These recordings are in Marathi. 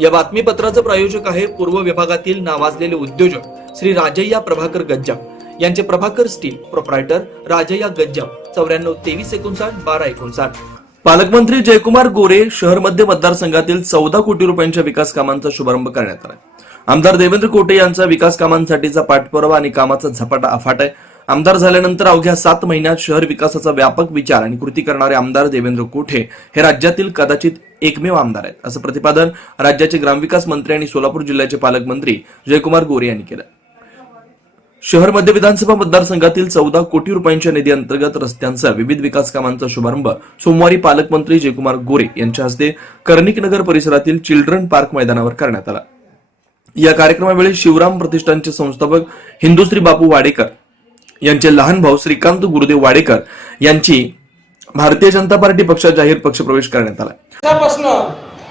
या बातमीपत्राचं प्रायोजक आहे पूर्व विभागातील नावाजलेले उद्योजक श्री राजय्या प्रभाकर गज्जाम यांचे प्रभाकर स्टील प्रोप्रायटर राजय्या गज्जाम 94 2359 1259. पालकमंत्री जयकुमार गोरे शहर मध्य मतदारसंघातील 14 कोटी रुपयांच्या विकास कामांचा शुभारंभ करण्यात आला. आमदार देवेंद्र कोठे यांचा विकास कामांसाठीचा पाठपुरावा आणि कामाचा झपाटा अफाट आहे. आमदार झाल्यानंतर अवघ्या 7 महिन्यात शहर विकासाचा व्यापक विचार आणि कृती करणारे आमदार देवेंद्र कोठे हे राज्यातील कदाचित एकमेव आमदार आहेत, असं प्रतिपादन राज्याचे ग्रामविकास मंत्री आणि सोलापूर जिल्ह्याचे पालकमंत्री जयकुमार गोरे यांनी केलं. शहर मध्य विधानसभा मतदारसंघातील 14 कोटी रुपयांच्या निधी अंतर्गत रस्त्यांसह विविध विकास कामांचा शुभारंभ सोमवारी पालकमंत्री जयकुमार गोरे यांच्या हस्ते कर्णिक नगर परिसरातील चिल्ड्रन पार्क मैदानावर करण्यात आला. या कार्यक्रमावेळी शिवराम प्रतिष्ठानचे संस्थापक हिंदुश्री बापू वाडेकर यांचे लहान भाऊ श्रीकांत गुरुदेव वाडेकर यांची भारतीय जनता पार्टी पक्षात जाहीर पक्षप्रवेश करण्यात आला.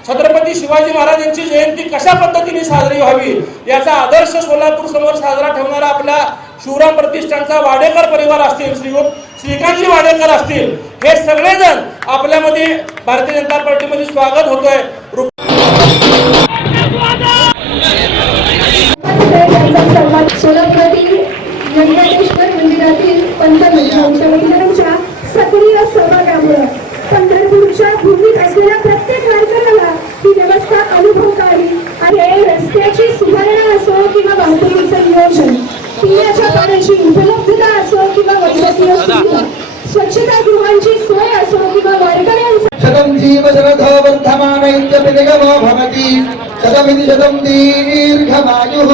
छत्रपती शिवाजी महाराजांची जयंती कशा पद्धतीने साजरी व्हावी याचा आदर्श सोलापूर समोर साजरा ठेवणारा आपला शिवराम प्रतिष्ठानचा वाडेकर परिवार असतील, श्रीकांतजी वाडेकर असतील, हे सगळेजण आपल्यामध्ये भारतीय जनता पार्टीमध्ये स्वागत होतोय. सोलापुरातील व्यंकटेश्वर मंदिरातील पंचमंदिरांच्या सक्रिय सहभागामुळे पंढरपूरच्या भूमीत असलेल्या प्रत्येक वारकऱ्याला ही व्यवस्था अनुभवकारी आहे. रस्त्याची सुधारणा असो किंवा वाहतुकीचं नियोजन, पिण्याच्या पाण्याची उपलब्धता असो किंवा वैद्यकीय सुविधा, स्वच्छतागृहांची सोय असो किंवा वारकऱ्यांचा शतम जीव शरथो वर्धमानैत्य पिनिगमो भवति शतमिति शतम दीर्घमायुः.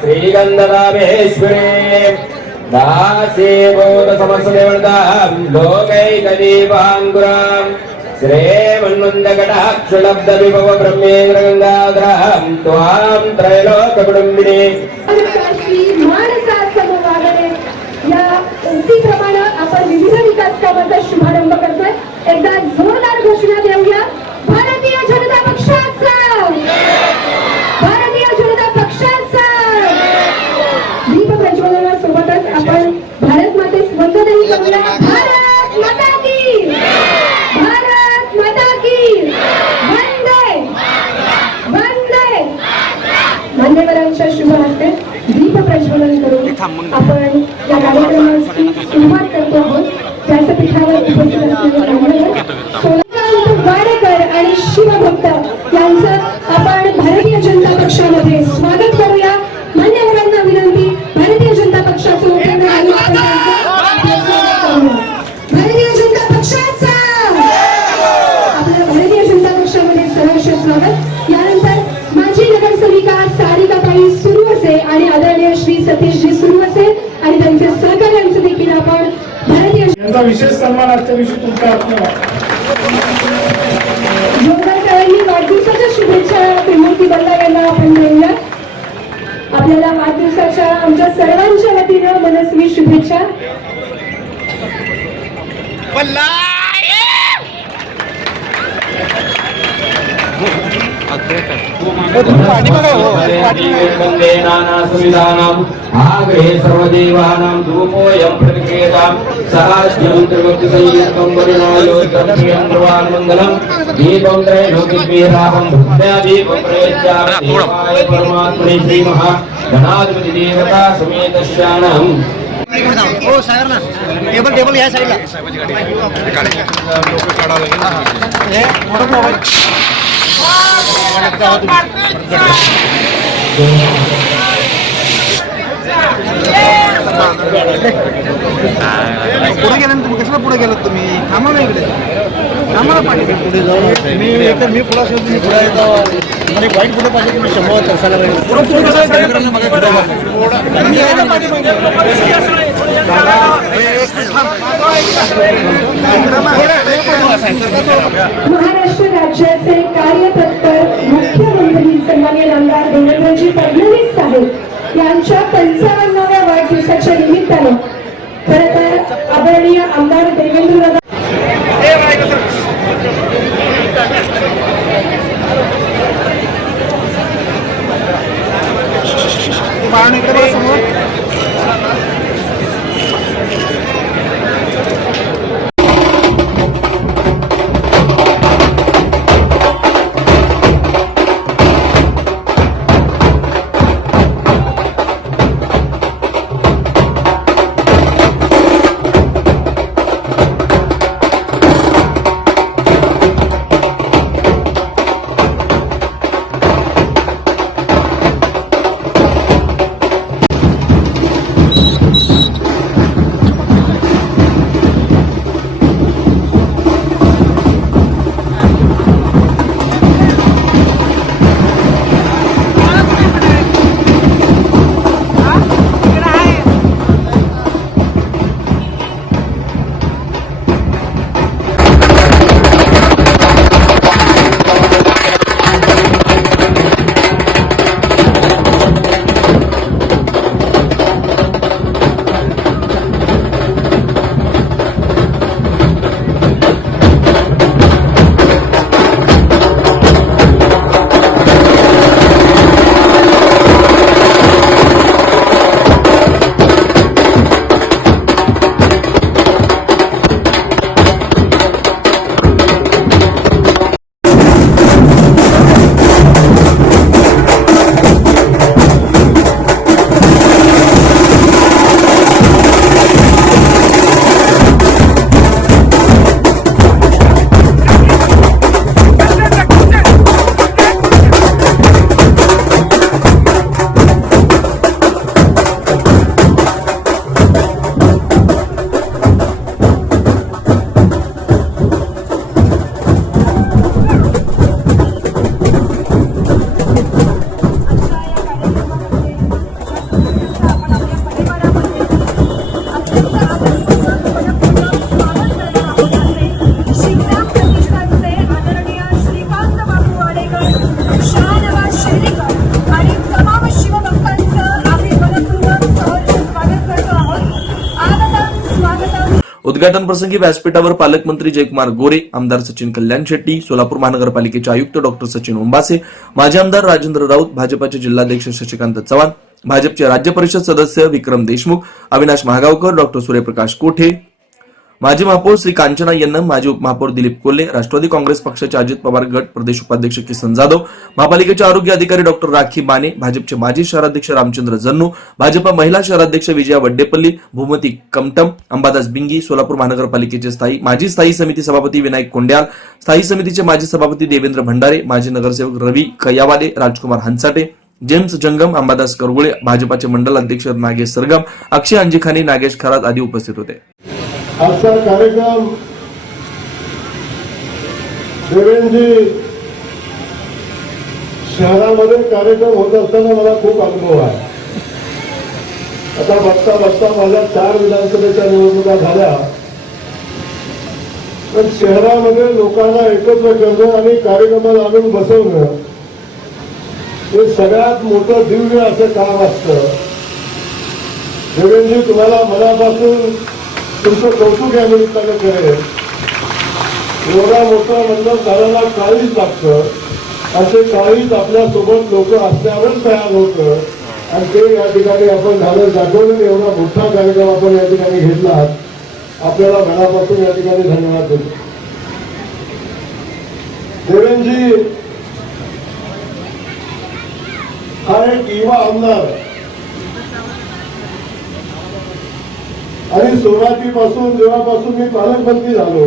श्रीगंधरामेश्वरे दासे बोध समस्तदेवतां लोकैकदीपाङ्कुरां श्रीमन्वन्दकटाक्षलब्ध विभव ब्रह्मेन्द्र गंगाधरां त्वां त्रैलोक्यकुटुम्बिनी. या उक्तीप्रमाणे आपण विविध विकास कामांचा शुभारंभ करतोय. एकदा जोरदार घोषणा देऊया. भारतीय जनता पक्षाचा, भारतीय जनता पक्षाचा. दीप प्रज्वलनासोबतच आपण भारत मातेस वंदनही करूया. भारत माता की, भारत माता की, वंदे वंदे. मान्यवरांच्या शुभ हस्ते दीप प्रज्वलन करून आपण या कार्यक्रमाची सुरुवात करतो आहोत. व्यासपीठावर उपस्थित असलेले वाडेकर आणि शिवभक्त यांचं आपण भारतीय जनता पक्षामध्ये स्वागत करूया. मान्यवरांना विनंती, भारतीय जनता पक्षाचं भारतीय जनता पक्षाचा, आपल्या भारतीय जनता पक्षामध्ये सहर्ष स्वागत. यानंतर माजी नगरसेविका सारिकाताई सुरू असे आणि आदरणीय श्री सतीशजी सुरू असेल आणि त्यांचे सहकार्यांचं देखील आपण भारतीय यांचा विशेष सन्मान आजच्या दिवशी तुमचा असणार. जोरदार वाढदिवसाच्या शुभेच्छा त्रिमूर्ती बल्ला यांना आपण देऊया. आपल्याला वाढदिवसाच्या आमच्या सर्वांच्या वतीनं मनस्वी शुभेच्छा. आग्रहे सर्वदेवानां धूपोऽयं प्रतिक्रियतां सहास्यं त्रिमुक्तिसंयुक्तं परिणायोत्तमप्रियं प्रवान्मङ्गलं दीपं त्रैलोक्यवीराहं भक्त्यादीपं प्रयच्छामि देवाय परमात्मने श्रीमहागणाधिपति देवता समेतस्यानं. हो सागर ना, टेबल टेबल या साईडला. पुढे गेल्यानंतर तुम्ही कशाला पुढे गेलात? तुम्ही थांबा ना इकडे, आम्हाला पाहिजे पुढे जाऊ. मी पुढे असेल, तुम्ही पुढे येतो. तुम्हाला वाईट पुढे पाहिजे, तुम्ही 100 चर्चाला महाराष्ट्र राज्याचे कार्यतत्पर मुख्यमंत्री सन्माननीय आमदार देवेंद्रजी फडणवीस साहेब यांच्या 55व्या वाढदिवसाच्या निमित्तानं खरं तर आदरणीय आमदार देवेंद्र सैनिक आणि तमाम शिवभक्तांचं आम्ही मनपूर्वक सहर्ष स्वागत करतो आहोत. स्वागतम. उद्घाटन प्रसंगी व्यासपीठावर पालकमंत्री जयकुमार गोरे, आमदार सचिन कल्याण शेट्टी, सोलापूर महानगरपालिकेचे आयुक्त डॉक्टर सचिन ओंबासे, माजी आमदार राजेंद्र राऊत, भाजपाचे जिल्हाध्यक्ष शशिकांत चव्हाण, भाजपचे राज्य परिषद सदस्य विक्रम देशमुख, अविनाश महागावकर, डॉक्टर सूर्यप्रकाश कोठे, माजी महापौर श्री कांचना यन्नम, माजी उपमहापौर दिलीप कोल्हे, राष्ट्रवादी काँग्रेस पक्षाचे अजित पवार गट प्रदेश उपाध्यक्ष किसन जाधव, महापालिकेचे आरोग्य अधिकारी डॉक्टर राखी बाने, भाजपचे माजी शहराध्यक्ष रामचंद्र जन्नू, भाजपा महिला शहराध्यक्ष विजया वड्डेपल्ली, भूमती कमटम, अंबादास बिंगी, सोलापूर महानगरपालिकेचे माजी स्थायी समिती सभापती विनायक कोंड्याल, स्थायी समितीचे माजी सभापती देवेंद्र भंडारे, माजी नगरसेवक रवी कयावाले, राजकुमार हंसाटे, जेम्स जंगम, अंबादास करगुळे, भाजपाचे मंडल अध्यक्ष नागेश सरगम, अक्षय अंजिखानी, नागेश खरात आदी उपस्थित होते. आजचा कार्यक्रम देवेंद्रजी शहरामध्ये कार्यक्रम होत असताना मला खूप अनुभव आहे. आता बघता बघता माझ्या 4 विधानसभेच्या निवडणुका झाल्या, पण शहरामध्ये लोकांना एकत्र करणं आणि कार्यक्रमाला आणून बसवणं हे सगळ्यात मोठं दिव्य असं काम असतं. देवेंद्रजी, तुम्हाला मनापासून तुमचं कौतुक या निमित्तानं करेल. एवढा मोठा मंडळ करायला काळीच लागतं, असे काळीच आपल्यासोबत लोक असल्यावर तयार होतं आणि ते या ठिकाणी आपण झालं दाखवलं. एवढा मोठा कार्यक्रम आपण या ठिकाणी घेतला, आपल्याला मनापासून या ठिकाणी धन्यवाद देतो. देवेंद्रजी हा एक युवा आमदार आणि सुरुवातीपासून जेव्हापासून मी पालकमंत्री झालो,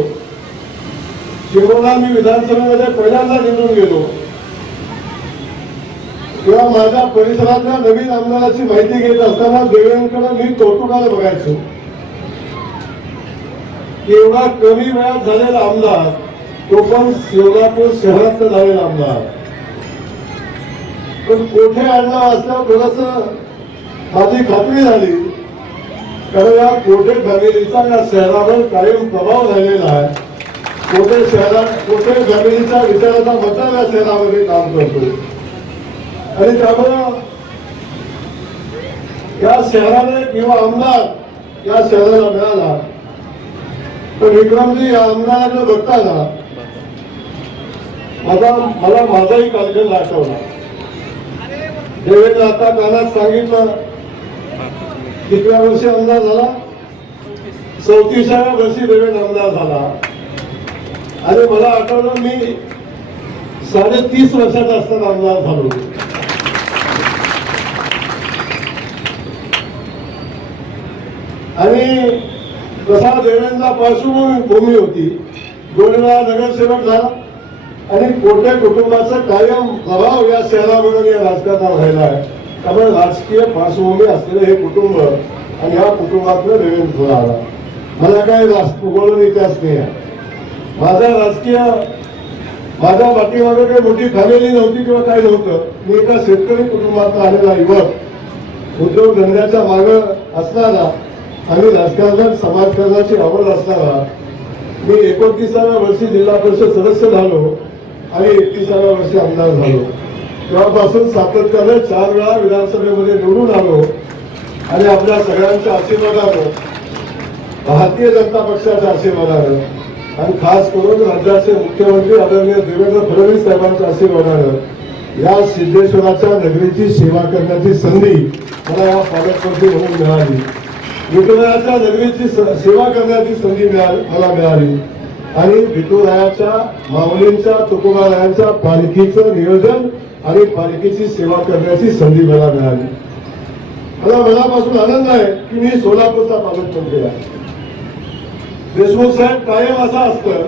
जेव्हा मी विधानसभेमध्ये पहिल्यांदा निवडून गेलो, तेव्हा माझ्या परिसरातल्या नवीन आमदाराची माहिती घेत असताना देवेंद्रकडे मी कौतुकाने बघायचो. एवढा कमी वेळात झालेला आमदार, तो पण सोलापूर शहरात झालेला आमदार. पण कोठे आणला असल्यावर थोडस माझी खात्री झाली, कारण या कोठे फॅमिलीचा या शहरावर कायम प्रभाव झालेला आहे. कोठे फॅमिलीचा विचाराचा मतदार या शहरामध्ये काम करतो आणि त्यामुळं या शहराने किंवा आमदार या शहराला मिळाला. पण विक्रमजी, या आमदाराकडे बघताना मला माझाही कालखंड आठवला. देवेंद्र आता कानात सांगितलं, कितव्या वर्षी आमदार झाला? 34व्या वर्षी देवेंद्र आमदार झाला. आणि मला आठवलं, मी 30.5 वर्षाचा असताना आमदार झालो. आणि तसा देवेंद्रला पार्श्वभूमी होती. 2 वेळा नगरसेवक झाला आणि कोठे कुटुंबाचा कायम प्रभाव या शहरावरून या राजकारणात राहिला आहे. त्यामुळे राजकीय पार्श्वभूमी असलेलं हे कुटुंब आणि या कुटुंबातलं देवेंद्र आला. मला काही भूगोल इतिहास नाही आहे. माझ्या पाठीमागे काही मोठी फॅमिली नव्हती किंवा काही नव्हतं. मी एका शेतकरी कुटुंबात आलेला युवक, उद्योगधंद्याच्या मागे असणारा आणि राजकारणात समाजकारणाची आवड असणारा. मी 29व्या वर्षी जिल्हा परिषद सदस्य झालो आणि 31व्या वर्षी आमदार झालो. तेव्हापासून सातत्याने 4 वेळा विधानसभेमध्ये निवडून आलो आणि आपल्या सगळ्यांच्या आशीर्वादानं, भारतीय जनता पक्षाच्या आशीर्वादानं आणि खास करून राज्याचे मुख्यमंत्री आदरणीय देवेंद्र फडणवीस साहेबांच्या आशीर्वादानं या सिद्धेश्वराच्या नगरीची सेवा करण्याची संधी मला या पालकमंत्री म्हणून मिळाली. विठुरायाच्या नगरीची सेवा करण्याची संधी मला मिळाली आणि विठुरायाच्या, माऊलींच्या, तुकोबारायांच्या पालखीचं नियोजन आणि पालखीची सेवा करण्याची संधी मला मिळाली. मला मनापासून आनंद आहे की मी सोलापूरचा पालकमंत्री आहे. देशमुख साहेब, कायम असं असतं,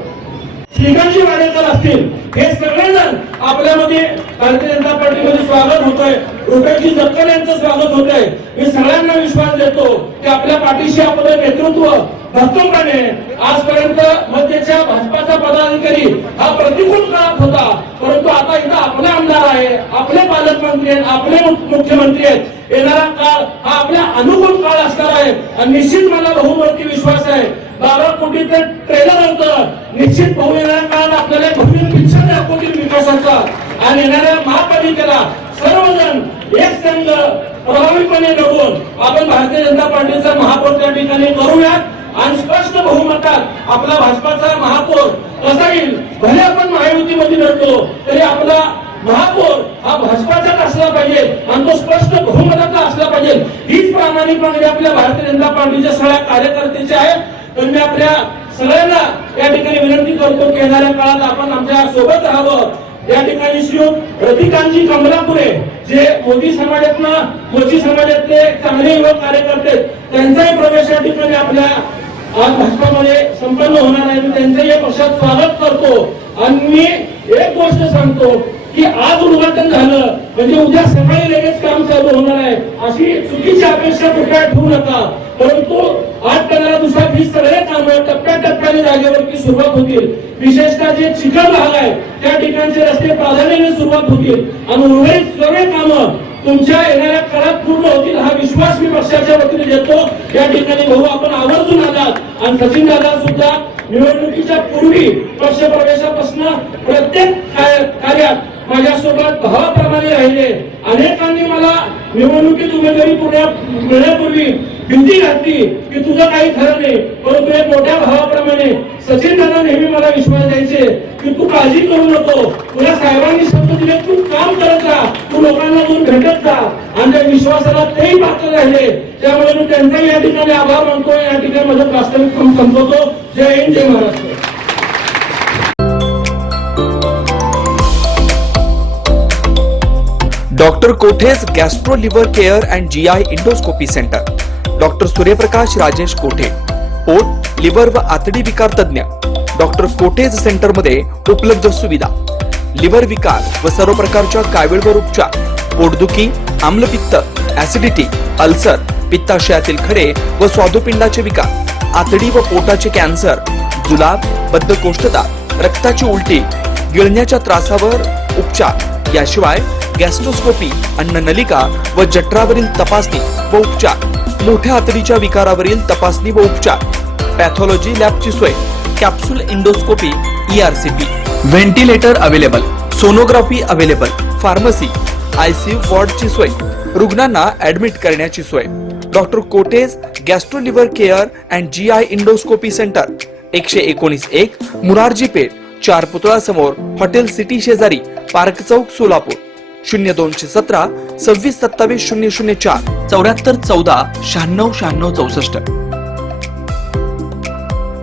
श्रीकांतजी वाडेकर असतील, हे सगळेजण आपल्यामध्ये भारतीय जनता पार्टीमध्ये स्वागत होतंय. रुपेशजी जक्कल यांचं स्वागत होतंय. मी सगळ्यांना विश्वास देतो की आपल्या पाठीशी आपलं नेतृत्व भक्कमपणे, आजपर्यंत मध्यच्या भाजपाचा पदाधिकारी हा प्रतिकूल काळात होता, परंतु आता इथं आपले आमदार आहे, आपले पालकमंत्री आहेत, आपले मुख्यमंत्री आहेत. येणारा काळ हा आपल्या अनुकूल काळ असणार आहे आणि निश्चित मला बहुमूर्ती विश्वास आहे. 12 कोटीचं ट्रेलर होतं, निश्चित बहु येणाऱ्या काळात आपल्याला भव्य पिक्चर दाखवतील विकासाचा आणि येणाऱ्या महापालिकेला सर्वजण एक संघ प्रभावीपणे लढून आपण भारतीय जनता पार्टीचा महापौर त्या ठिकाणी करूयात आणि स्पष्ट बहुमतात आपला भाजपाचा महापौर कसा येईल. भले आपण महायुतीमध्ये लढतो तरी आपला महापौर हा भाजपाचाच असला पाहिजे आणि तो स्पष्ट बहुमताचा असला पाहिजे. हीच प्रामाणिक मागणी आपल्या भारतीय जनता पार्टीच्या सगळ्या कार्यकर्त्याची आहे. तर मी आपल्या सगळ्यांना या ठिकाणी विनंती करतो की येणाऱ्या काळात आपण आमच्या सोबत राहावं. या ठिकाणी श्री रतिकांतजी कमलापुरे जे मोदी समाजातले चांगले युवक कार्यकर्ते त्यांचाही प्रवेश या ठिकाणी आपल्या आज भाजपामध्ये संपन्न होणार आहे. मी त्यांचंही या पक्षात स्वागत करतो आणि मी एक गोष्ट सांगतो की आज उद्घाटन झालं म्हणजे उद्या सकाळी लगेच काम चालू होणार आहे अशी चुकीची अपेक्षा कुठे ठेवू नका. परंतु 8-15 दिवसात ही सगळे कामं टप्प्याटप्प्याने जागेवरती सुरुवात होतील. विशेषतः जे चिखल भाग आहे त्या ठिकाणचे रस्ते प्राधान्याने सुरुवात होतील आणि उर्वरित सगळे कामं तुमच्या येणाऱ्या काळात पूर्ण होतील हा विश्वास मी पक्षाच्या वतीने देतो. या ठिकाणी भाऊ आपण आवर्जून आलात आणि सचिन दादा सुद्धा निवडणुकीच्या पूर्वी पक्ष प्रवेशापासून प्रत्येक कार्यात माझ्यासोबत भावाप्रमाणे राहिले. अनेकांनी मला निवडणुकीत उमेदवारी मिळण्यापूर्वी भीती घातली की तुझं काही खरं नाही. परंतु एक मोठ्या भावाप्रमाणे सचिन दादा नेहमी मला विश्वास द्यायचे की तू काळजी करू नको, तुला साहेबांनी शब्द दिले तू काम करत जा, तू लोकांना जाऊन भेटत जा आणि त्या विश्वासाला तेही पात्र राहिले. त्यामुळे मी त्यांचाही या ठिकाणी आभार मानतो. या ठिकाणी माझं प्रास्ताविक संपवतो. जय हिंद, जय Maharashtra. Doctor Kothe's gastro liver care and GI endoscopy center. Doctor Suryaprakash Rajesh कोठे, पोट, लिव्हर व आतडी विकार तज्ञ. डॉक्टर कोठेज सेंटर मध्ये उपलब्ध सुविधा: लिव्हर विकार व सर्व प्रकारच्या कावीळवर उपचार, पोटदुखी, आम्लपित्त, ऍसिडिटी, अल्सर, पित्ताशयातील खडे व स्वादुपिंडाचे विकार, आतडी व पोटाचे कॅन्सर, जुलाब, बद्धकोष्ठता, रक्ताची उलटी, गिळण्याच्या त्रासावर उपचार. याशिवाय गॅस्ट्रोस्कोपी, अन्ननलिका व जठरावरील तपासणी व उपचार, मोठ्या आतडीच्या विकारावरील तपासणी व उपचार, पॅथॉलॉजी लॅबची सोय, capsule endoscopy, ERCP, ventilator available, sonography available, pharmacy, ICU वॉर्डची सोय, रुग्णांना ऍडमिट करण्याची सोय. Doctor Kothe's gastro liver care and GI endoscopy center, 119-1 Murarji Peth, 4 पुतळा समोर, हॉटेल सिटी शेजारी, पार्क चौक, सोलापूर. 0217 26 27 004 74 14 96 96 64.